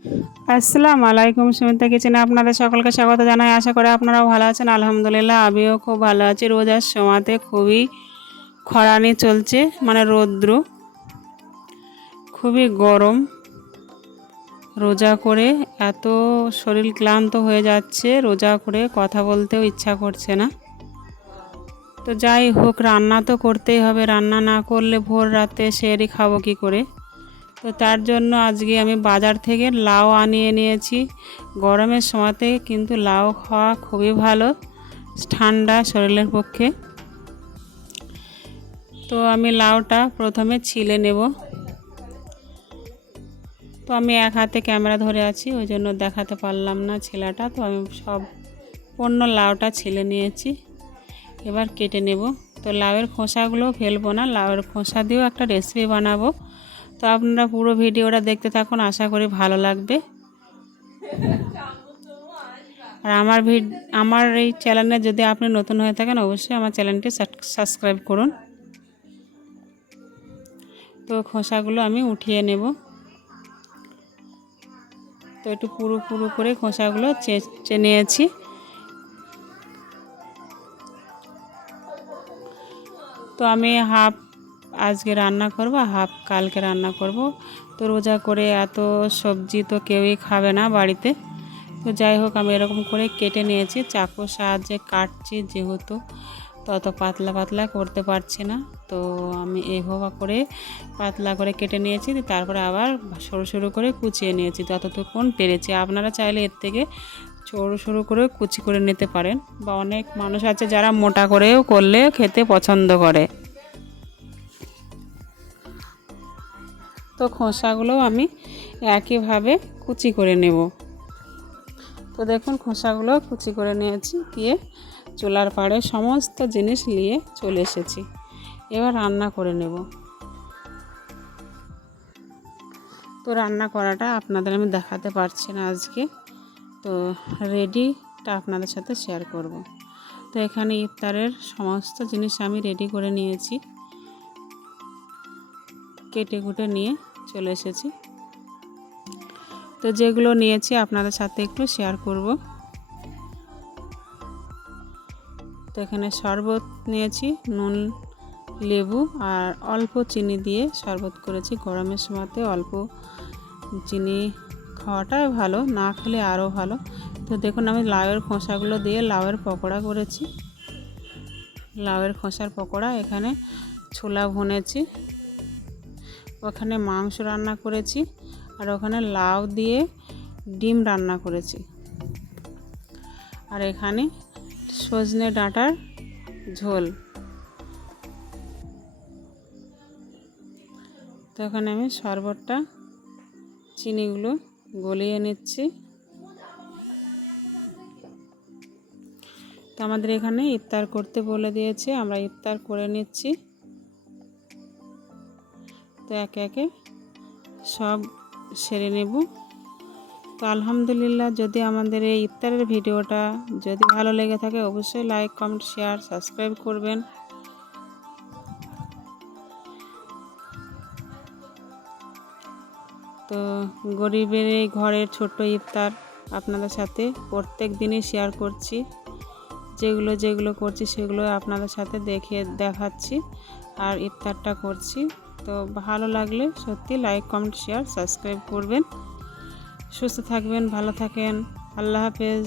আসসালামু আলাইকুম। সুমিতা কিচেনে আপনাদের সকলকে স্বাগত জানাই। আশা করি আপনারাও ভালো আছেন। আলহামদুলিল্লাহ আমিও খুব ভালো আছি। রোজার সময়তে খুবই খরানি চলছে, মানে রৌদ্র, খুবই গরম। রোজা করে এত শরীর ক্লান্ত হয়ে যাচ্ছে, রোজা করে কথা বলতেও ইচ্ছা করছে না। তো যাই হোক, রান্না তো করতেই হবে। রান্না না করলে ভোর রাতে সেহরি খাবো কী করে? তো তার জন্য আজকে আমি বাজার থেকে লাউ আনিয়ে নিয়েছি। গরমের সময়তে কিন্তু লাউ খাওয়া খুবই ভালো, ঠান্ডা শরীরের পক্ষে। তো আমি লাউটা প্রথমে ছিলে নেব। তো আমি এক হাতে ক্যামেরা ধরে আছি, ওই জন্য দেখাতে পারলাম না ছেলাটা। তো আমি সম্পূর্ণ লাউটা ছিলে নিয়েছি, এবার কেটে নেব। তো লাউয়ের খোসাগুলো ফেলবো না, লাউয়ের খোসা দিয়েও একটা রেসিপি বানাবো। তো আপনারা পুরো ভিডিওটা দেখতে থাকুন, আশা করি ভালো লাগবে। আর আমার এই চ্যানেলে যদি আপনি নতুন হয়ে থাকেন, অবশ্যই আমার চ্যানেলটি সাবস্ক্রাইব করুন। তো খোসাগুলো আমি উঠিয়ে নেব। তো একটু পুরো পুরো করে খোসাগুলো চেঁচে নিয়েছি। তো আমি হাফ আজকে রান্না করব, হাফ কালকে রান্না করব। তো রোজা করে এত সবজি তো কেউই খাবে না বাড়িতে। তো যাই হোক, আমি এরকম করে কেটে নিয়েছি, চাকুর সাহায্যে কাটছি, যেহেতু তত পাতলা পাতলা করতে পারছি না। তো আমি এইভাবে করে পাতলা করে কেটে নিয়েছি, তারপরে আবার সরু সরু করে কুচিয়ে নিয়েছি যতটুকুন পেরেছি। আপনারা চাইলে এর থেকে সরু সরু করে কুচি করে নিতে পারেন, বা অনেক মানুষ আছে যারা মোটা করেও করলে খেতে পছন্দ করে। তো খোসাগুলো আমি একইভাবে কুচি করে নেব। তো দেখুন, খোসাগুলো কুচি করে নিয়েছি, দিয়ে চুলার পাড়ে সমস্ত জিনিস নিয়ে চলে এসেছি। এবার রান্না করে নেব। তো রান্না করাটা আপনাদের আমি দেখাতে পারছি না আজকে, তো রেডিটা আপনাদের সাথে শেয়ার করব। তো এখানে ইফতারের সমস্ত জিনিস আমি রেডি করে নিয়েছি, কেটে কুটে নিয়ে চলে এসেছি। তো যেগুলো নিয়েছি আপনাদের সাথে একটু শেয়ার করব। তো এখানে শরবত নিয়েছি, নুন, লেবু আর অল্প চিনি দিয়ে শরবত করেছি। গরমের সময়তে অল্প চিনি খাওয়াটাই ভালো, না খেলে আরও ভালো। তো দেখুন, আমি লাউয়ের খোসাগুলো দিয়ে লাউয়ের পকোড়া করেছি। লাউয়ের খোসার পকোড়া, এখানে ছোলা ভুনেছি, ওখানে মাংস রান্না করেছি, আর ওখানে লাউ দিয়ে ডিম রান্না করেছি, আর এখানে সজনে ডাঁটার ঝোল। তো এখানে আমি শরবতটা, চিনিগুলো গলিয়ে নিচ্ছি। তো আমাদের এখানে ইফতার করতে বলে দিয়েছে, আমরা ইফতার করে নিচ্ছি। তো একে একে সব সেরে নেব। তো আলহামদুলিল্লাহ, যদি আমাদের এই ইফতারের ভিডিওটা যদি ভালো লেগে থাকে, অবশ্যই লাইক, কমেন্ট, শেয়ার, সাবস্ক্রাইব করবেন। তো গরিবের এই ঘরের ছোট্ট ইফতার আপনাদের সাথে প্রত্যেক দিনই শেয়ার করছি। যেগুলো করছি সেগুলো আপনাদের সাথে দেখাচ্ছি, আর ইফতারটা করছি। তো ভালো লাগলে সত্যি লাইক, কমেন্ট, শেয়ার, সাবস্ক্রাইব করবেন। সুস্থ থাকবেন, ভালো থাকেন। আল্লাহ হাফেজ।